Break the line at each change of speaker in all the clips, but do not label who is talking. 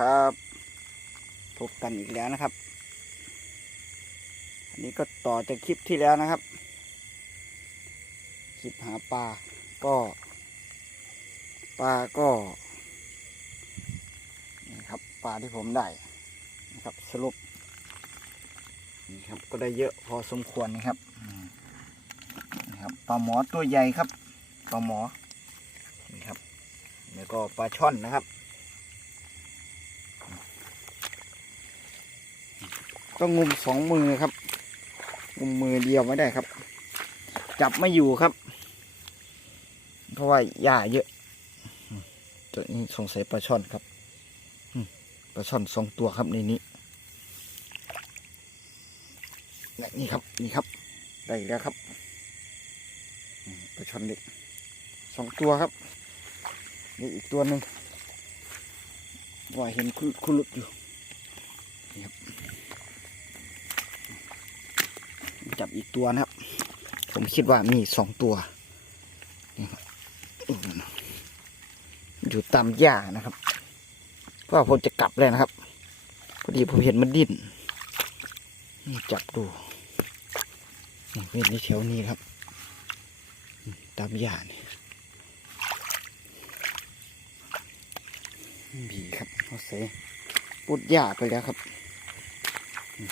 ครับ พบกันอีกแล้วนะครับ อันนี้ก็ต่อจากคลิปที่แล้วนะครับ คลิปหาปลาก็ปลาก็นี่ครับปลาที่ผมได้นะครับสรุปนี่ครับก็ได้เยอะพอสมควรนะครับนี่ครับปลาหมอตัวใหญ่ครับปลาหมอนี่ครับแล้วก็ปลาช่อนนะครับ ต้องงุมสองมือครับงุมมือเดียวไม่ได้ครับ จับไม่อยู่ครับ เพราะว่าหญ้าเยอะตัวนี้สงสัยปลาช่อนครับปลาช่อนสองตัวครับในนี้นี่ครับนี่ครับ ได้อีกแล้วครับปลาช่อนเล็กสองตัวครับนี่อีกตัวหนึ่งว่าเห็นคุคุลุดอยู่นี่ครับ จับอีกตัวนะครับ ผมคิดว่ามีสองตัวนี่ครับอยู่ตามหญ้านะครับเพราะว่าผมจะกลับเลยนะครับพอดีผมเห็นมันดิ้นนี่จับดูนี่เป็นในแถวนี้ครับ ตามหญ้านี่บีครับเขาเสปุดหญ้าไปแล้วครับอืม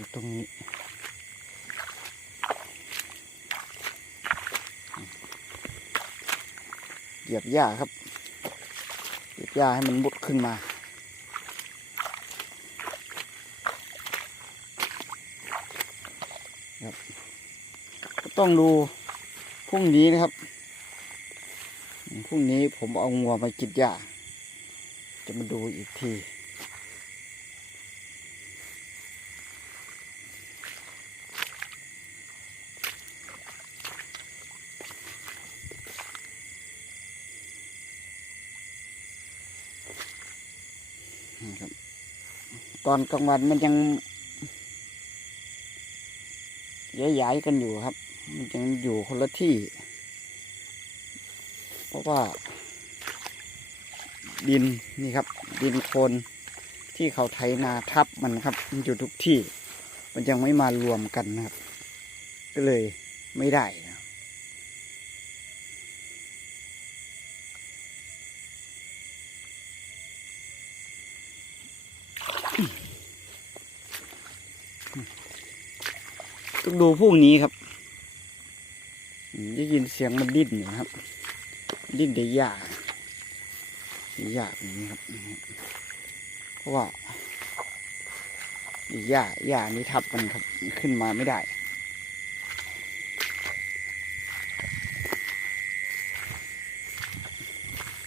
อยู่ตรงนี้เหยียบหญ้าครับเหยียบหญ้าให้มันบุดขึ้นมาครับก็ต้องดูพรุ่งนี้นะครับพรุ่งนี้ผมเอางัวมากินหญ้า จะมาดูอีกที นะครับ ต อนกลางวันมันยังย้ายๆกันอยู่ครับ มันยังอยู่คนละที่ เพราะว่า ดินนี่ครับ ดินโคลนที่เขาไถนาทับมันครับ มันอยู่ทุกที่ มันยังไม่มารวมกันนะครับ ก็เลยไม่ได้นะ ต้องดูพวกนี้ครับได้ยินเสียงมันดิ้นอยู่ครับ ดิ้นได้ยากยากยางนี้ครับเพราะว่าหญ้าหญ้านี้ทับมันครับขึ้นมาไม่ได้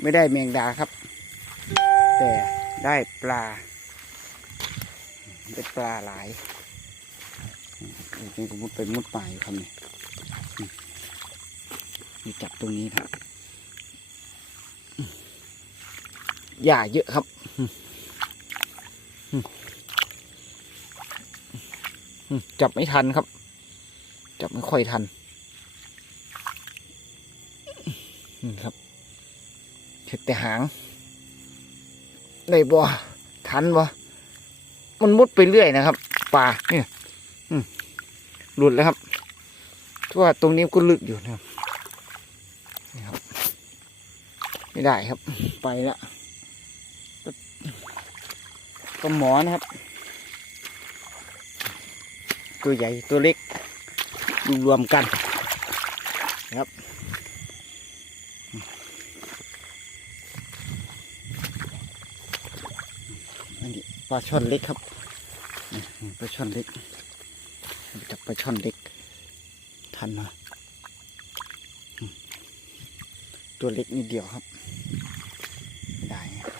ไม่ได้แมงดาครับ แต่ได้ปลา ได้ปลาหลาย ผมมุดไปมุดป่าอยู่ครับนี่นี่จับตรงนี้ครับหญ้าเยอะครับจับไม่ทันครับ จับไม่ค่อยทันนี่ครับเห็ดแต่หางได้บ่ทันบ่มันมุดไปเรื่อยนะครับ ป่าเนี่ย หลุดแล้วครับทั่วาตรงนี้ก็ลึกอยู่นะครับนี่ครับ ไม่ได้ครับ ไปแล้วตัวหมอนะครับ ตัวใหญ่ตัวเล็กอยู่รวมกันครับอันนี้ปลาช่อนเล็กครับปลาช่อนเล็ก จับปลาช่อนเล็ก ทันนะอืมตัวเล็กนิดเดียวครับ ได้ครับ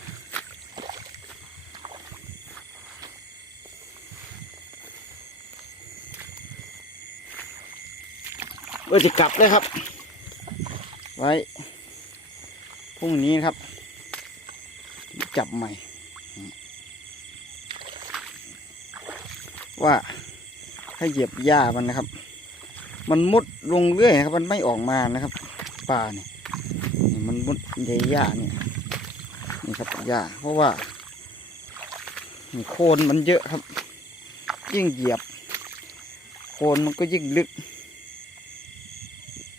ก็จะกลับเลยครับ ไว้พรุ่งนี้ครับ จับใหม่ ว่า ถ้เหยียบหญ้ามันนะครับ มันมุดลงเรื่อยครับ มันไม่ออกมานะครับปลาเนี่ยมันมุดในหญ้าเนี่ยนี่ครับหญ้าเพราะว่าโคนมันเยอะครับ ยิ่งเหยียบ โคนมันก็ยิ่งลึก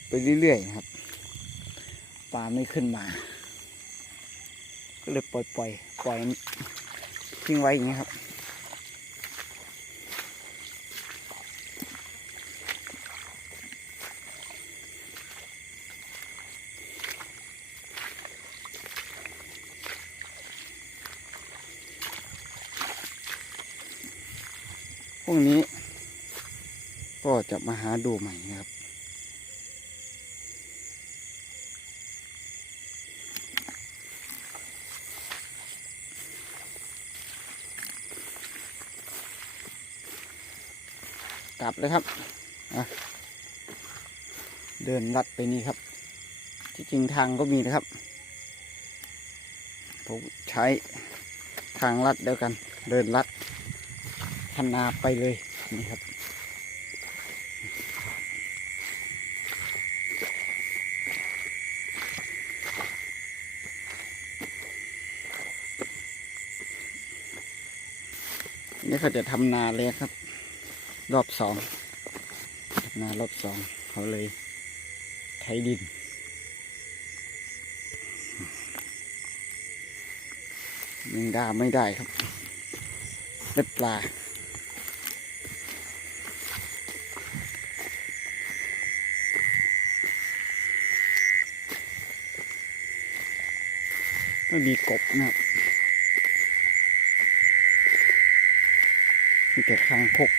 ไปเรื่อยๆครับปลาไม่ขึ้นมา ก็เลยปล่อยปล่อยปล่อยทิ้งไว้อย่างนี้ครับ จะมาหาดูใหม่นะครับ กลับเลยครับเดินลัดไปนี่ครับ ที่จริงทางก็มีนะครับ ผมใช้ทางลัดเดียวกัน เดินลัดพันนาไปเลยนี่ครับ นี่เขาจะทำนาเลยครับ รอบสองทำนารอบสองเขาเลยไถดินยังดาไม่ได้ครับเล็บปลาก็มีกบนะครับ มีแต่คางคก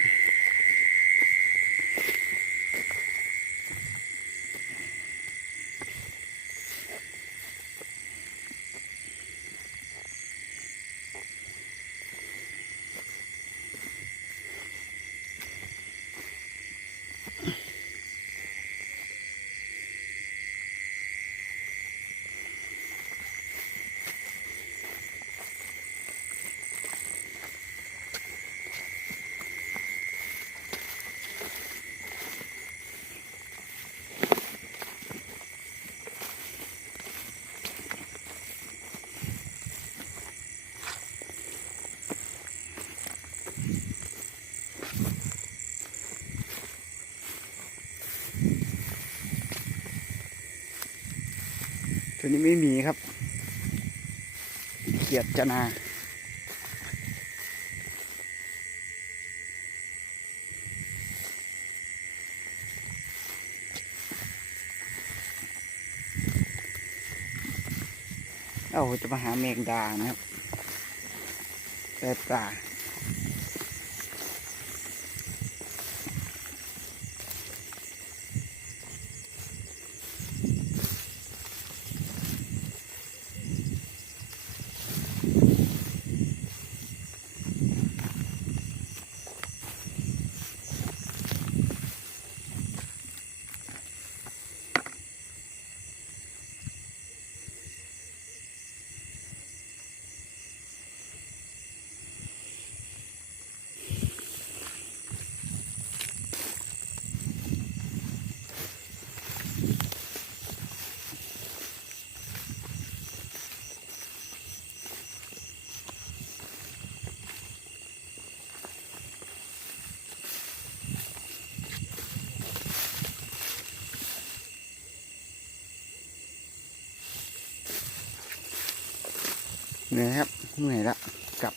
ตัวนี้ไม่มีครับ เกียดจนาเอาจะมาหาแมงดานะครับแต่ปลา เหนื่อยครับเหนื่อยละกลับ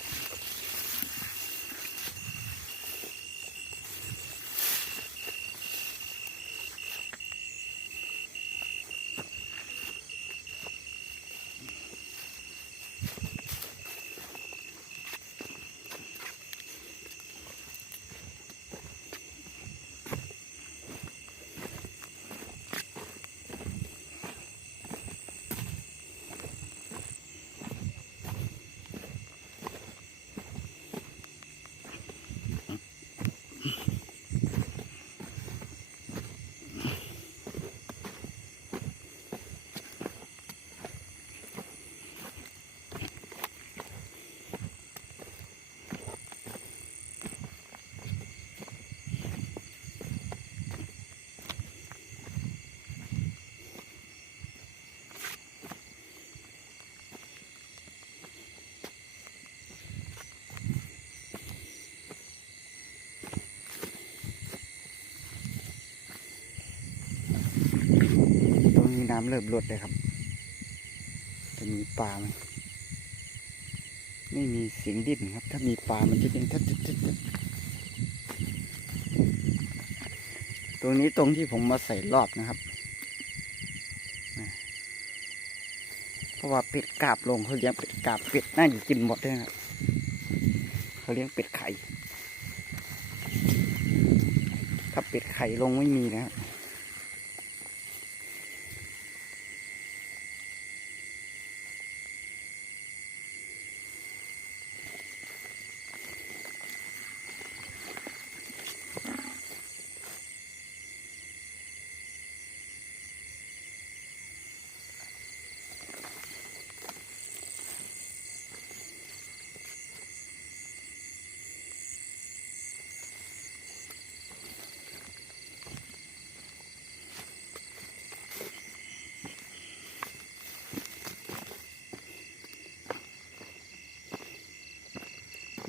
นำเริ่มลดเลยครับจะมีปลาไหมไม่มีเสียงดิ้นครับ ถ้ามีปลามันจะดิ้นทัดทัดทัดตรงนี้ตรงที่ผมมาใส่รอบนะครับ เพราะว่าเป็ดกาบลงเขาเลี้ยงเป็ดกาบเป็ดน่าจะกินหมดเลยนะครับเขาเลี้ยงเป็ดไข่ถ้าเป็ดไข่ลงไม่มีนะครับ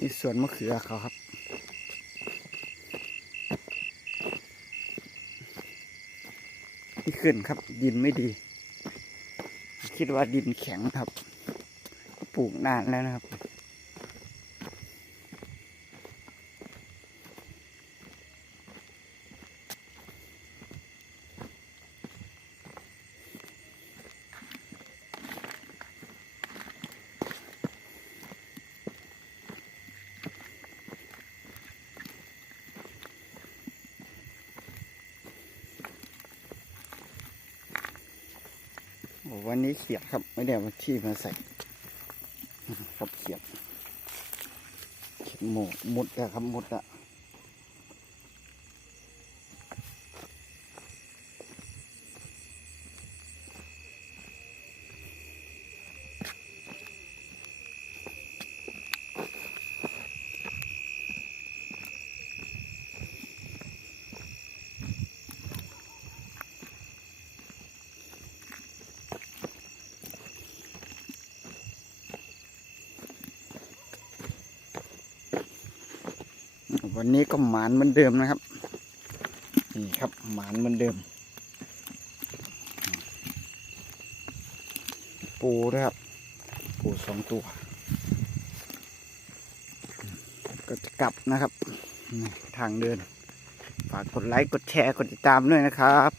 นี่สวนมะเขือเขาครับ ที่ขึ้นครับ ดินไม่ดี คิดว่าดินแข็งครับ ปลูกนานแล้วนะครับ วันนี้เขียบครับ ไม่ได้มาที่มาใส่ ครับเขียดเขียบหมูมุดอะครับมุดอะ วันนี้ก็หมานเหมือนเดิมนะครับ นี่ครับหมานเหมือนเดิม ปูนะครับ ปูสองตัว ก็จะกลับนะครับ ทางเดิน ฝากกดไลค์ กดแชร์ กดติดตามด้วยนะครับ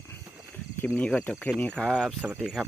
คลิปนี้ก็จบแค่นี้ครับ สวัสดีครับ